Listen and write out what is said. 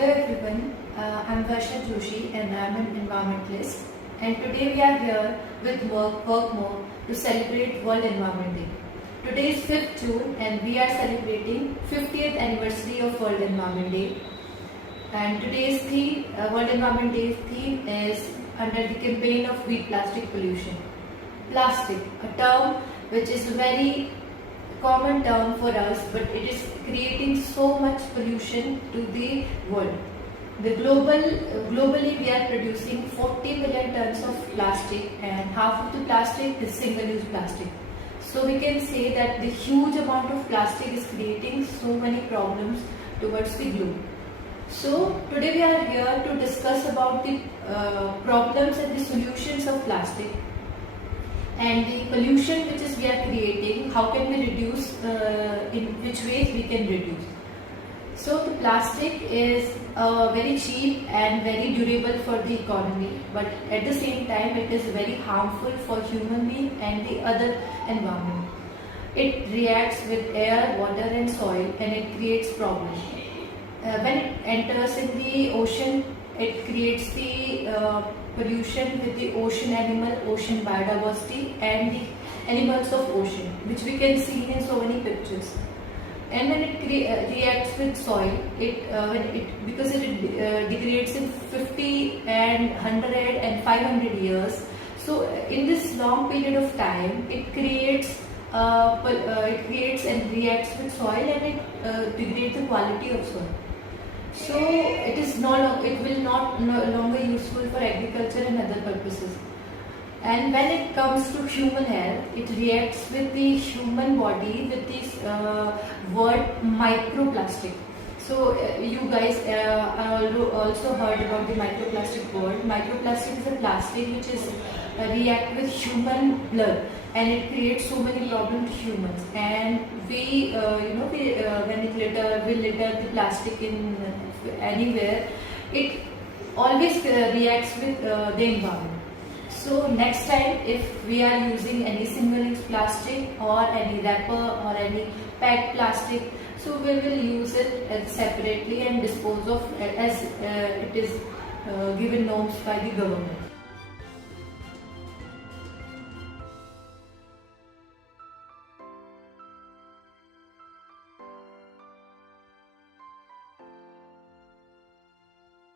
Hello everyone, I'm Varsha Joshi and I'm an environmentalist, and today we are here with Workmore to celebrate World Environment Day. Today is 5th June and we are celebrating 50th anniversary of World Environment Day, and today's theme, World Environment Day theme is under the campaign of Beat Plastic Pollution. Plastic, a term which is a very common term for us, but it is creating so much pollution to the world. Globally we are producing 40 million tons of plastic, and half of the plastic is single-use plastic. So we can say that the huge amount of plastic is creating so many problems towards the globe. So today we are here to discuss about the problems and the solutions of plastic, and the pollution which is we are creating, how can we reduce, in which ways we can reduce. So the plastic is very cheap and very durable for the economy, but at the same time it is very harmful for human being and the other environment. It reacts with air, water and soil, and it creates problems. When it enters in the ocean, it creates the pollution with the ocean animal, ocean biodiversity and the animals of ocean, which we can see in so many pictures. And when it reacts with soil, because it degrades in 50 and 100 and 500 years. So in this long period of time, it creates and reacts with soil, and it degrades the quality of soil. So it will no longer useful for agriculture and other purposes. And when it comes to human health, it reacts with the human body with this word microplastic. So you guys also heard about the microplastic word. Microplastic is a plastic which is react with human blood, and it creates so many problems to humans. And we when we litter the plastic in anywhere, it always reacts with the environment. So next time if we are using any single-use plastic or any wrapper or any packed plastic, so we will use it separately and dispose of as it is given norms by the government.